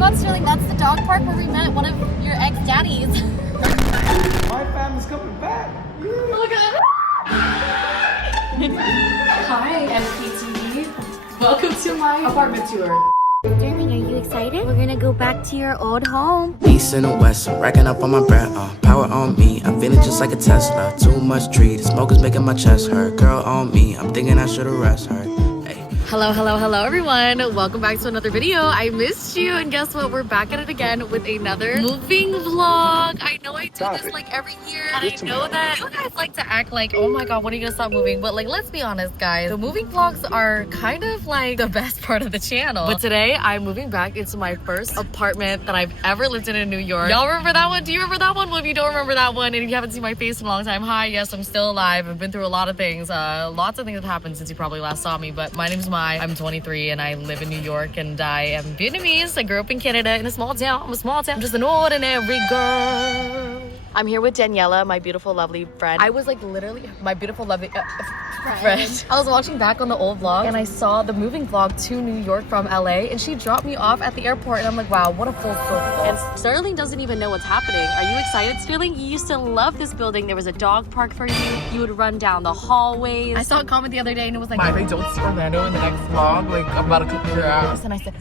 God, Sterling, that's the dog park where we met one of your ex-daddies. My family's coming back. Oh my God. Hi, MPTV. Welcome to my apartment tour. Sterling, are you excited? We're gonna go back to your old home. East and the west, I'm racking up on my bread, power on me, I'm feeling just like a Tesla. Too much tree, the smoke is making my chest hurt. Girl on me, I'm thinking I should arrest her. Hello everyone. Welcome back to another video. I missed you, and guess what? We're back at it again with another moving vlog. I know I do this like every year, and I know that you guys like to act like, oh my God, when are you gonna stop moving? But like, let's be honest, guys, the moving vlogs are kind of like the best part of the channel. But today I'm moving back into my first apartment that I've ever lived in New York. Y'all remember that one? Do you remember that one? Well, if you don't remember that one and if you haven't seen my face in a long time, hi, yes, I'm still alive. I've been through a lot of things. Lots of things have happened since you probably last saw me, but my name's Mai. I'm 23 and I live in New York, and I am Vietnamese. I grew up in Canada in a small town. I'm a small town. I'm just an ordinary girl. I'm here with Daniela, my beautiful, lovely friend. I was like literally my beautiful, lovely friend. I was watching back on the old vlog and I saw the moving vlog to New York from LA, and she dropped me off at the airport, and I'm like, wow, what a full circle. And Sterling doesn't even know what's happening. Are you excited, Sterling? You used to love this building. There was a dog park for you. You would run down the hallways. I saw a comment the other day and it was like, If I don't see Orlando in the next vlog, like I'm about to kick your ass. and I said,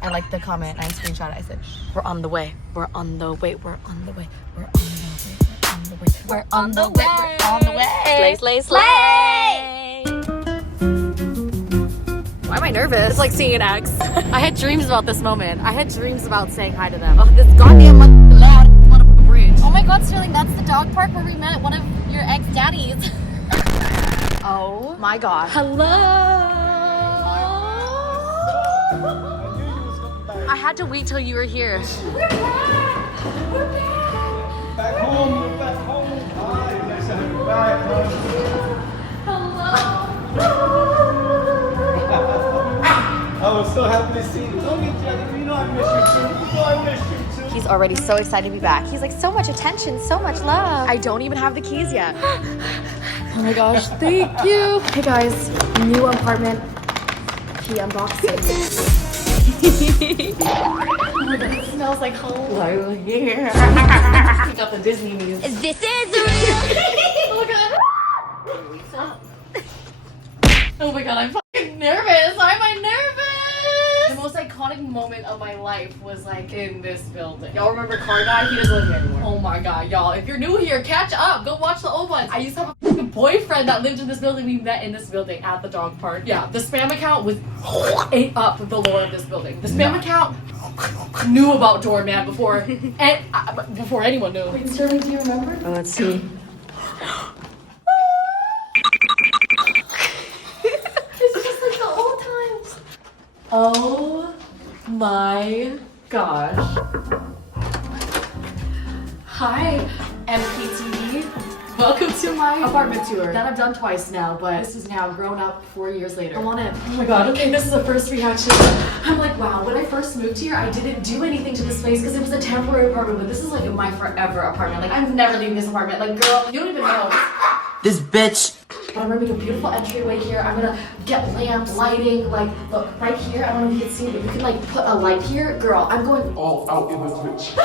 I liked the comment and I screenshot it. I said, we're on the way. We're on the way. We're on the way. We're on the way. We're on the way. We're on the way. We're on the way. Slay, slay, slay. Why am I nervous? It's like seeing an ex. I had dreams about this moment. I had dreams about saying hi to them. Oh, this goddamn loud on a bridge. Oh my God, Sterling, that's the dog park where we met one of your ex-daddies. Oh my God. Hello. I had to wait till you were here. We're back. We're back. Back home. We're back home. Hi, nice to have you back. Hello. I was so happy to see you. Don't get jealous. You know I miss you too. You know I miss you too. He's already so excited to be back. He's like, so much attention, so much love. I don't even have the keys yet. Oh my gosh, thank you. Hey guys, new apartment. Key unboxing. Oh my God, it smells like home. Hello here. We got the Disney music. This is real. Oh my God. Oh my God, I'm fucking nervous. Why am I nervous? The most iconic moment of my life was like in this building. Y'all remember Car Guy? He doesn't live here anymore. Oh my God, y'all. If you're new here, catch up. Go watch the old ones. I used to have a fucking boyfriend that lived in this building. We met in this building at the dog park. Yeah, the spam account was ate up the lore of this building. The spam account knew about Doorman before before anyone knew. Wait, Sterling, do you remember? Oh, let's see. It's just like the old times. Oh my gosh. Hi, MPTV. Welcome to my apartment tour that I've done twice now, but this is now grown up 4 years later. Come on in. Oh my God, okay, this is a first reaction. I'm like, wow, when I first moved here, I didn't do anything to this place because it was a temporary apartment, but this is like my forever apartment. Like, I'm never leaving this apartment. Like, girl, you don't even know. This bitch. But I'm gonna make a beautiful entryway here. I'm gonna get lamps, lighting, like, look, right here, I don't know if you can see, but you can like put a light here. Girl, I'm going All out in this bitch.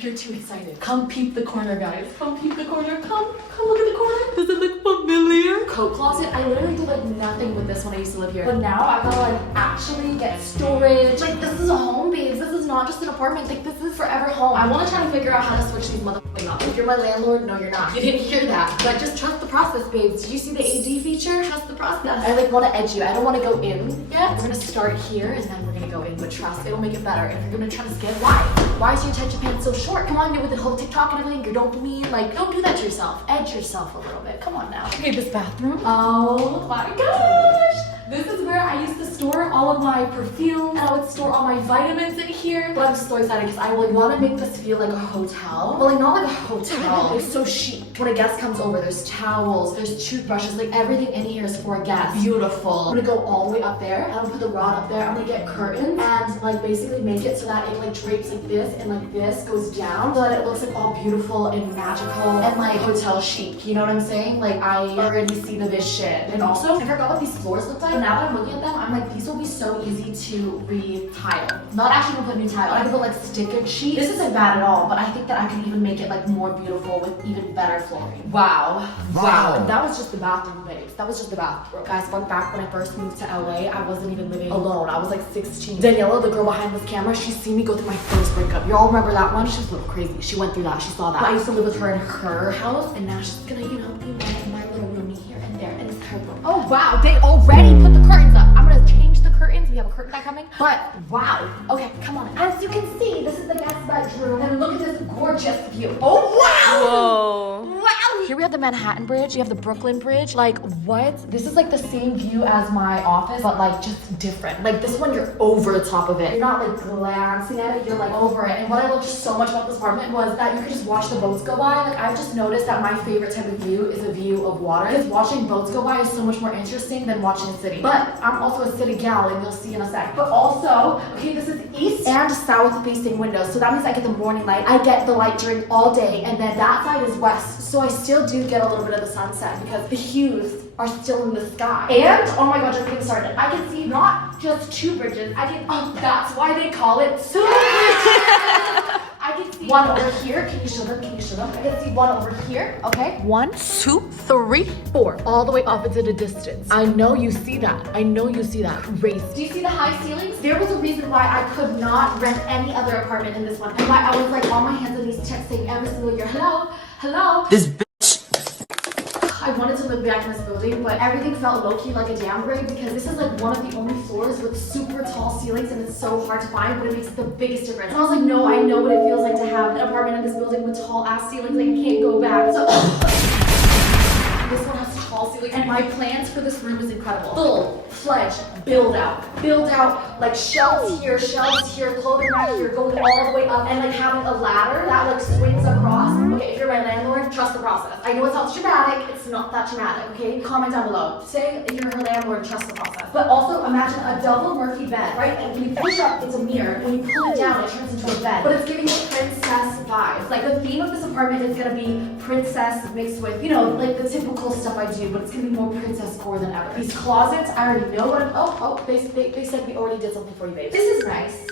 You're too excited. Come peep the corner, guys. Come peep the corner. Come look at the corner. Does it look familiar? Coat closet. I literally did like nothing with this when I used to live here. But now I gotta like actually get storage. Like, this is a home, babes. This is not just an apartment. Like, this is forever home. I wanna try to figure out how to switch these motherfucking up. If you're my landlord, no, you're not. You didn't hear that. But just trust the process, babes. Did you see the AD feature? Trust the process. I like wanna edge you. I don't wanna go in yet. We're gonna start here and then we're gonna go in. But trust, it'll make it better. If you're gonna try to skip, why? Why is your attention span so short? Come on, with the whole TikTok and everything, you don't mean, like, don't do that to yourself. Edge yourself a little bit. Come on now. Okay, this bathroom. Oh my gosh. This is where I used to store all of my perfume, and I would store all my vitamins in here. But I'm so excited because I would want to make this feel like a hotel. But like, not like a hotel. It's so chic. When a guest comes over, there's towels, there's toothbrushes, like everything in here is for a guest. Beautiful. I'm gonna go all the way up there. I'm gonna put the rod up there. I'm gonna get curtains and like basically make it so that it like drapes like this and like this goes down so that it looks like all beautiful and magical and like hotel chic. You know what I'm saying? Like, I already see the vision. And also, I forgot what these floors look like. But now that I'm looking at them, I'm like, these will be so easy to retile. Not actually gonna put new tile. I could put like stick and sheet. This isn't bad at all, but I think that I could even make it like more beautiful with even better flooring. Wow. That was just the bathroom, babes. That was just the bathroom. Guys, fun fact, when I first moved to LA, I wasn't even living alone. I was like 16. Daniela, the girl behind this camera, she seen me go through my first breakup. You all remember that one? She was a little crazy. She went through that. She saw that. I used to live with her in her house, and now she's gonna, you know, be my little roomie here and there, and it's her room. Oh wow, they already put the curtains up. I'm gonna change the curtains. We have a curtain guy coming. But wow. Okay, come on. As you can see, this is the guest bedroom, and look at this gorgeous view. Oh wow! Whoa. Wow! Here we have the Manhattan Bridge. You have the Brooklyn Bridge. Like what? This is like the same view as my office, but like just different. Like this one, you're over the top of it. You're not like glancing at it. You're like over it. And what I loved so much about this apartment was that you could just watch the boats go by. Like I've just noticed that my favorite type of view is a view of water. Because watching boats go by is so much more interesting than watching a city. But I'm also a city gal, and you'll see in a sec. But also, okay, this is east and south facing windows. So that means I get the morning light. I get the light during all day, and then that side is west. So I still do get a little bit of the sunset because the hues are still in the sky. And, oh my god, just getting started. I can see not just two bridges. That's why they call it two bridges. I can see one over here. Can you show them? Can you show them? I can see one over here. Okay. 1, 2, 3, 4. All the way up into the distance. I know you see that. I know you see that. Crazy. Do you see the high ceilings? There was a reason why I could not rent any other apartment in this one. And why I was like on my hands and knees texting every single year. Hello? Hello? This bitch. I wanted to live back in this building, but everything felt low-key like a downgrade because this is like one of the only floors with super tall ceilings, and it's so hard to find, but it makes the biggest difference. And I was like, no, I know what it feels like to have an apartment in this building with tall ass ceilings. Like I can't go back. So this one has tall ceilings, and my plans for this room is incredible. Full-fledged build out, like shelves here, clothing rack here, going all the way up, and like having a ladder that like swings across. Okay, if you're my landlord, trust the process. I know it sounds dramatic, it's not that dramatic, okay? Comment down below. Say if you're her landlord, trust the process. But also imagine a double Murphy bed, right? And when you push up, it's a mirror. When you pull it down, it turns into a bed. But it's giving you princess vibes. Like the theme of this apartment is gonna be princess mixed with, you know, like the typical stuff I do, but it's gonna be more princess core than ever. These closets, I already know what they said we already did something for you, babe. This is nice.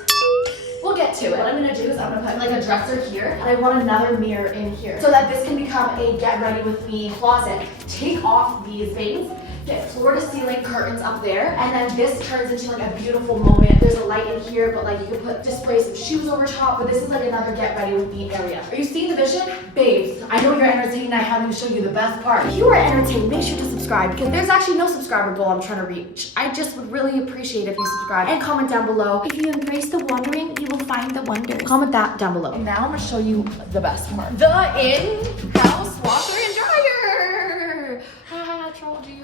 We'll get to it. What I'm gonna do is I'm gonna put like a dresser here, and I want another mirror in here so that this can become a get ready with me closet. Take off these things, get floor to ceiling curtains up there, and then this turns into like a beautiful moment. There's a light in here, but like you can display some shoes over top, but this is like another get ready with me area. Are you seeing the vision? Babes, I know you're entertained. I haven't even shown you the best part. If you are entertained, make sure to subscribe because there's actually no subscriber goal I'm trying to reach. I just would really appreciate if you subscribe and comment down below. If you embrace the wondering, you will find the wonders. Comment that down below. And now I'm gonna show you the best part. The in-house washer and dryer. I trolled you.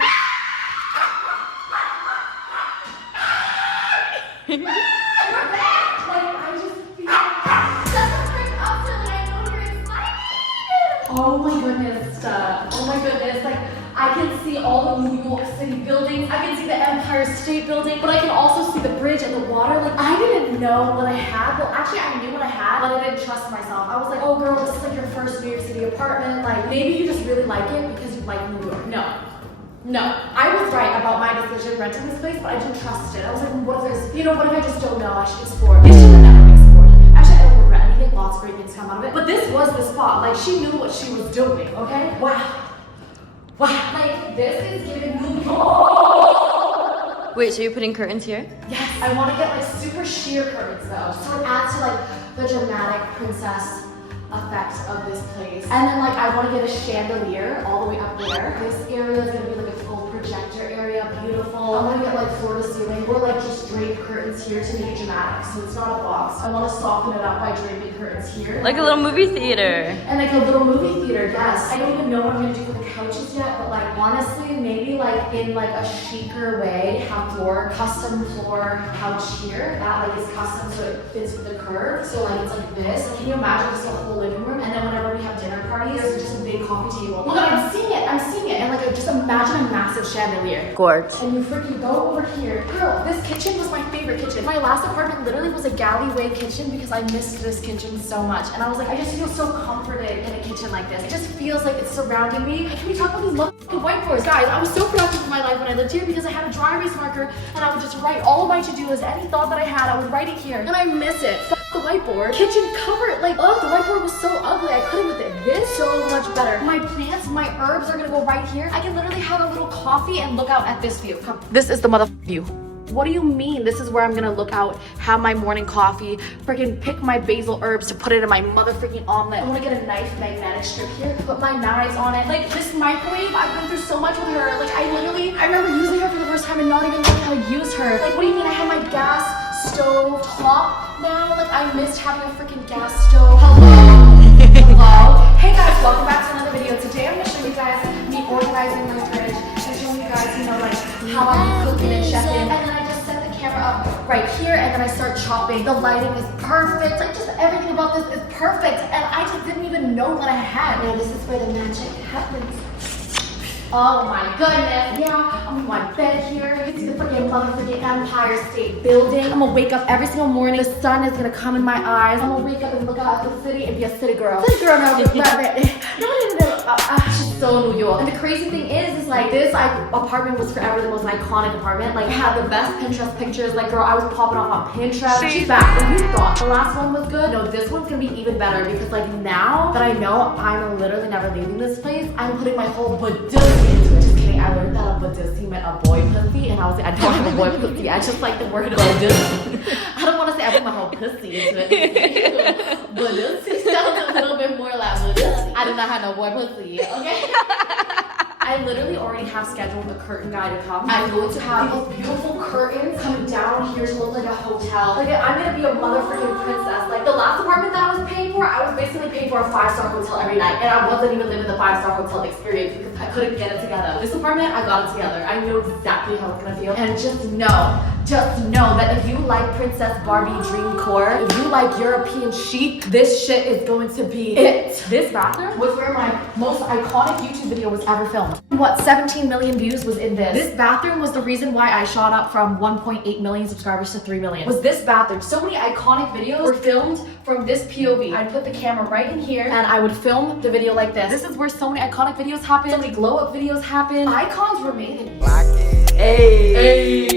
You're back! Like, I just feel doesn't bring up till I know you're excited! Oh my goodness, like, I can see all the New York City buildings, I can see the Empire State Building, but I can also see the bridge and the water. Like, I didn't know what I had. Well, actually, I knew what I had, but I didn't trust myself. I was like, oh girl, this is like your first New York City apartment. Like, maybe you just really like it because you like New York. No, I was right about my decision renting this place, but I didn't trust it. I was like, what if there's, you know, what if I just don't know? I should explore. I should have never explored. Actually, I don't regret anything. Lots of great things come out of it. But this was the spot. Like, she knew what she was doing, okay? Wow. Like, this is giving New York. Wait, so you're putting curtains here? Yes, I want to get like super sheer curtains though. So it adds to like the dramatic princess effect of this place. And then like I want to get a chandelier all the way up there. This area is going to be like a full projector area, beautiful. I want to get like floor to ceiling or like just drape curtains here to make it dramatic. So it's not a box. I want to soften it up by draping curtains here. Like a little movie theater. And like a little movie theater, yes. I don't even know what I'm going to do for the couches yet, but like honestly, maybe like in like a chicer way, have custom floor couch here. That like is custom so it fits with the curve. So like it's like this. Like, can you imagine just a whole living room? And then whenever we have dinner parties, there's just a big coffee table. Look, I'm seeing it. And like just imagine a massive chandelier. Gorgeous. And and you freaking go over here. Girl, this kitchen was my favorite kitchen. My last apartment literally was a galleyway kitchen because I missed this kitchen so much. And I was like, I just feel so comforted in a kitchen like this. It just feels like it's surrounding me. Can we talk about these motherfucking whiteboards? Guys, I was so productive in my life when I lived here because I had a dry erase marker and I would just write all of my to-dos, any thought that I had, I would write it here. And I miss it. Fuck the whiteboard. Kitchen cover, like, oh, the whiteboard was so ugly. I couldn't with it. This so much better. My plants, my herbs are gonna go right here. I can literally have a little coffee and look out at this view. Come. This is the view. What do you mean? This is where I'm gonna look out, have my morning coffee, freaking pick my basil herbs to put it in my mother freaking omelet. I wanna get a knife magnetic strip here, put my knives on it. Like this microwave, I've been through so much with her. Like I remember using her for the first time and not even knowing how to use her. Like what do you mean I have my gas stove top now? Like I missed having a freaking gas stove. Hello? Hello? Hey guys, welcome back to another video. Today I'm gonna show you guys me organizing my fridge and showing you guys, you know, like how I'm cooking and chefing. And then I just set the camera up right here and then I start chopping. The lighting is perfect. Like just everything about this is perfect. And I just didn't even know what I had. Now this is where the magic happens. Oh my goodness. Yeah, I'm in my bed here. It's the freaking motherfucking Empire State Building. I'm gonna wake up every single morning. The sun is gonna come in my eyes. I'm gonna wake up and look out at the city and be a city girl. City girl now. She's so New York. And the crazy thing is like this apartment was forever the most iconic apartment. Like had the best Pinterest pictures. Like girl, I was popping off on Pinterest. She's back. And you thought the last one was good? No, this one's gonna be even better because like now that I know I'm literally never leaving this place, I'm putting my whole badillion into it. Just kidding, I learned that a badillion meant a boy pussy and I was like, I don't have a boy pussy. I just like the word badillion. I don't want to say I put my whole pussy into it. Badillion sounds a little bit more like badillion. I do not have no boy pussy, okay? I literally already have scheduled the curtain guy to come. I'm going to have those beautiful curtains coming down here to look like a hotel. Like I'm gonna be a motherfucking princess. Like the last apartment that I was paying for, I was basically paying for a 5-star hotel every night. And I wasn't even living the 5-star hotel experience because I couldn't get it together. This apartment, I got it together. I know exactly how it's gonna feel. And just know that if you like Princess Barbie Dream Core, if you like European chic, this shit is going to be it. This bathroom was where my most iconic YouTube video was ever filmed. What 17 million views was in this. This bathroom was the reason why I shot up from 1.8 million subscribers to 3 million. Was this bathroom. So many iconic videos were filmed from this POV. I'd put the camera right in here and I would film the video like this. This is where so many iconic videos happen, so many glow up videos happen. Icons were made in Hey.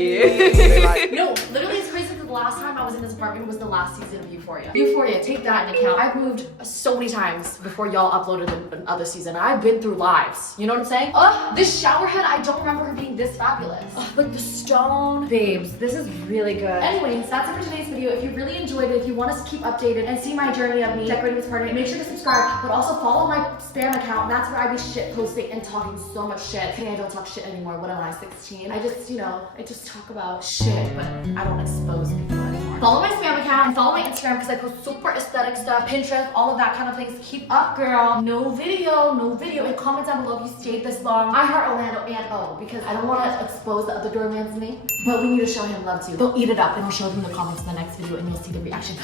No, literally it's crazy that the last time I was in this apartment was the last season of Euphoria. Euphoria, take that into account. I've moved so many times before y'all uploaded another season. I've been through lives. You know what I'm saying? This shower head, I don't remember her being this fabulous. Like the stone. Babes, this is really good. Anyways, that's it for today's video. If you really enjoyed it, if you want us to keep updated and see my journey of me decorating this apartment, make sure to subscribe, but also follow my spam account. That's where I be shit posting and talking so much shit. Okay, I don't talk shit anymore. What am I, 16? I just, you know, I just talk about shit, but I don't expose people anymore. Follow my spam account and follow my Instagram because I post super aesthetic stuff, Pinterest, all of that kind of things. Keep up, girl. No video. And comment down below if you stayed this long. I heart Orlando and because I don't want to expose the other doorman's name, but we need to show him love too. They'll eat it up and I'll show them in the comments in the next video and you'll see the reaction.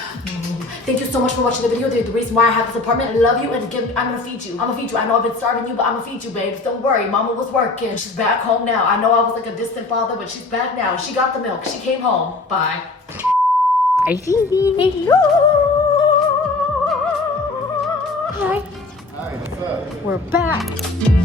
Thank you so much for watching the video. They're the reason why I have this apartment. I love you and again, I'm gonna feed you. I know I've been starving you, but I'm gonna feed you, babes. Don't worry, mama was working. She's back home now. I know I was like a distant father, but she's back now. She got the milk. She came home. Bye. I see. Hello. Hi. Hi, what's up? We're back.